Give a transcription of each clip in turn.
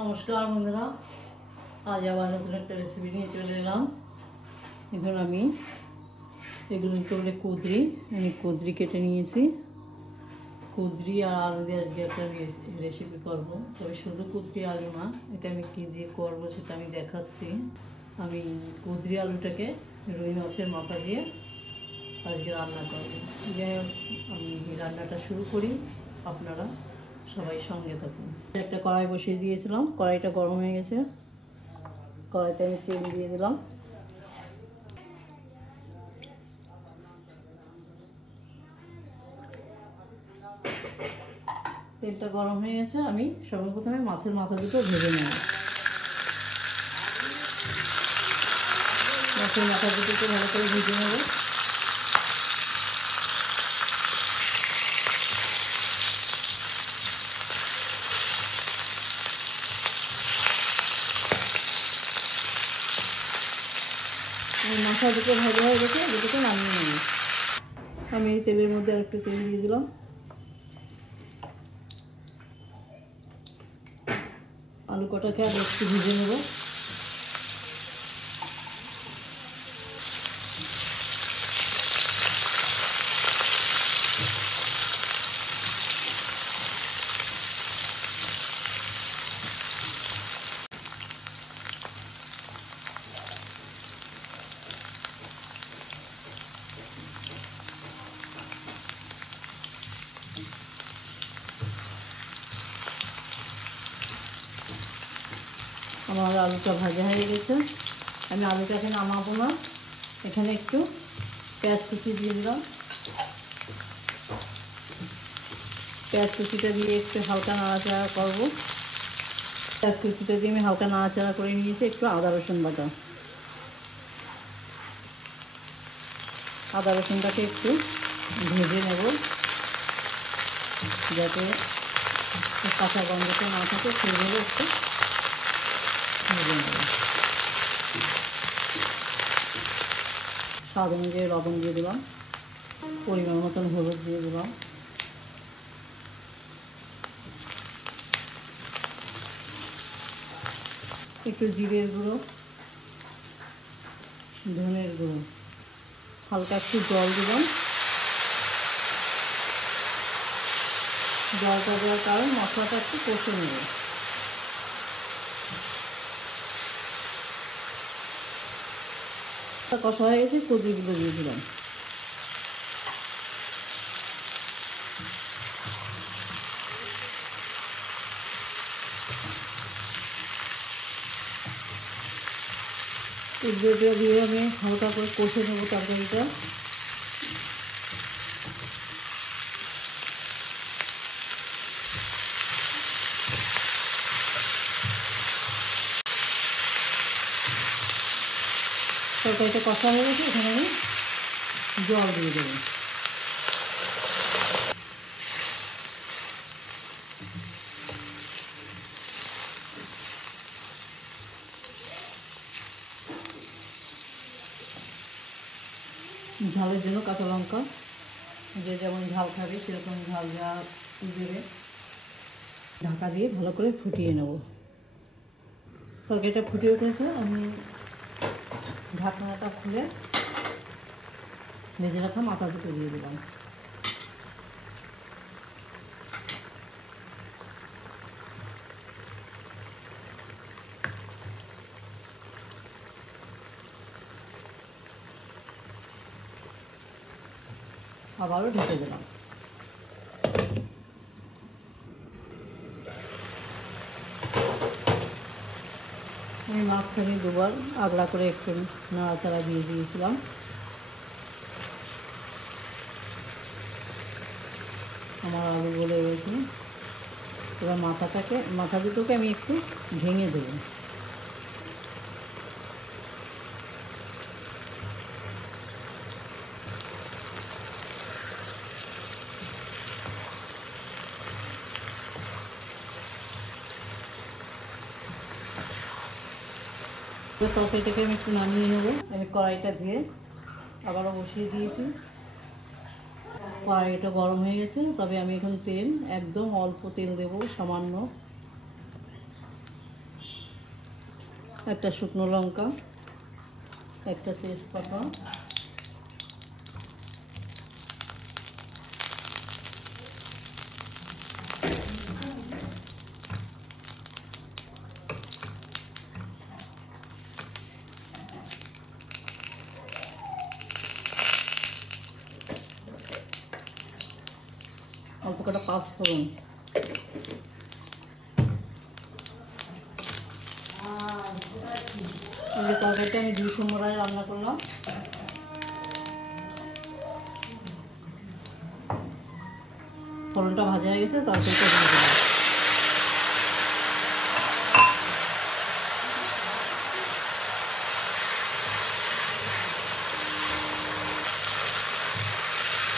নমস্কার বন্ধুরা, আজ আবার নতুন একটা রেসিপি নিয়ে চলে এলাম। এখন আমি এগুলোকে বলে কুঁদরি, আমি কুঁদরি কেটে নিয়েছি। কুঁদরি আর আলু দিয়ে আজকে একটা রেসিপি করব, তবে শুধু কুঁদরি আলু না, এটা আমি কী দিয়ে করবো সেটা আমি দেখাচ্ছি। আমি কুঁদরি আলুটাকে রুই মাছের মাথা দিয়ে আজকে রান্না করবো। যাই হোক, আমি রান্নাটা শুরু করি, আপনারা সবাই সঙ্গে থাকুন। একটা কড়াই বসিয়ে দিয়েছিলাম, কড়াইটা গরম হয়ে গেছে। কড়াইতে আমি তেল দিয়ে দিলাম। তেলটা গরম হয়ে গেছে, আমি সর্বপ্রথমে মাছের মাথা দুটো ভেজে নেব। মাছের মাথা দুটোকে ভালো করে ভেজে নেব। মাথা দুটো ভাজা হয়ে গেছে, দুটোকে নামিয়ে নেব। আমি এই তেলের মধ্যে আরেকটু তেল দিয়ে দিলাম। আলু কটাকে আর একটু ভেজে নেব। আমার আলুটা ভাজা হয়ে গেছে, আমি আলুটাকে নামাবো না। এখানে একটু পেঁয়াজ কুচি দিয়ে দিলাম। পেঁয়াজ কুচিটা দিয়ে একটু হালকা নাড়াচাড়া করবো। পেঁয়াজ কুচিটা দিয়ে আমি হালকা নাড়াচাড়া করে নিয়েছি। একটু আদা রসুন বাটা, আদা রসুনটাকে একটু ভেজে নেব, যাতে কাঁচা গন্ধটা না থাকে, সেইভাবে একটু ভেজে নেব। স্বাদ অনুযায়ী লবণ দিয়ে দিলাম, পরিমাণ মতন হলুদ দিয়ে দিলাম, একটু জিরের গুঁড়ো, ধনের গুঁড়ো, হালকা একটু জল দিলাম। জলটা দেওয়ার কারণ মশলাটা একটু কষে নেব। কষা হয়ে গেছে, কুঁদরিগুলো দিয়ে দিলাম। কুঁদরিটা দিয়ে আমি হালকা করে কষে নেব তরকারিটা। তরকারিটা কষা হয়ে গেছে, এখানে আমি জল দিয়ে দেবো। ঝালের জন্য কাঁচা লঙ্কা, যে যেমন ঝাল খাবে সেরকম ঝাল যা দেবে। ঢাকা দিয়ে ভালো করে ফুটিয়ে নেব। তরকারিটা ফুটে উঠেছে, আমি ঢাকনাটা খুলে ভেজে রাখা মাথা দুটো দিয়ে দিলাম। আবারও ঢেকে দিলাম। আমি মাঝখানে দুবার আগলা করে একটু নাড়াচাড়া দিয়ে দিয়েছিলাম। আমার আলু গলে গেছে। এবার মাথা দুটোকে আমি একটু ভেঙে দেবো। তরকারিটাকে আমি একটু নামিয়ে নেবো। আমি কড়াইটা ধুয়ে আবারও বসিয়ে দিয়েছি। কড়াইটা গরম হয়ে গেছে, তবে আমি এখন তেল একদম অল্প তেল দেবো, সামান্য। একটা শুকনো লঙ্কা, একটা তেজপাতা, অল্প কটা পাঁচফোড়ন, এই যে তরকারিটা আমি 200 মোড়ায় রান্না করলাম। ফোড়নটা ভাজা হয়ে গেছে, তরকারিটা দিয়ে দিলাম।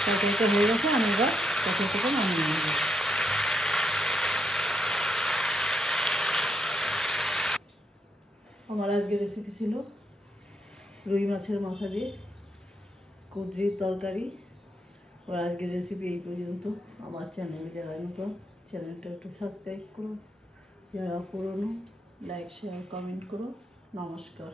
তরকারিটা হয়ে গেছে, আমি এবার তরকারিটাকে নামিয়ে নেব। আমার আজকের রেসিপি ছিল রুই মাছের মাথা দিয়ে কুঁদরির তরকারি। আর আজকের রেসিপি এই পর্যন্ত। আমার চ্যানেলে যারা নতুন, চ্যানেলটা একটু সাবস্ক্রাইব করো, যারা পুরনো লাইক শেয়ার কমেন্ট করো। নমস্কার।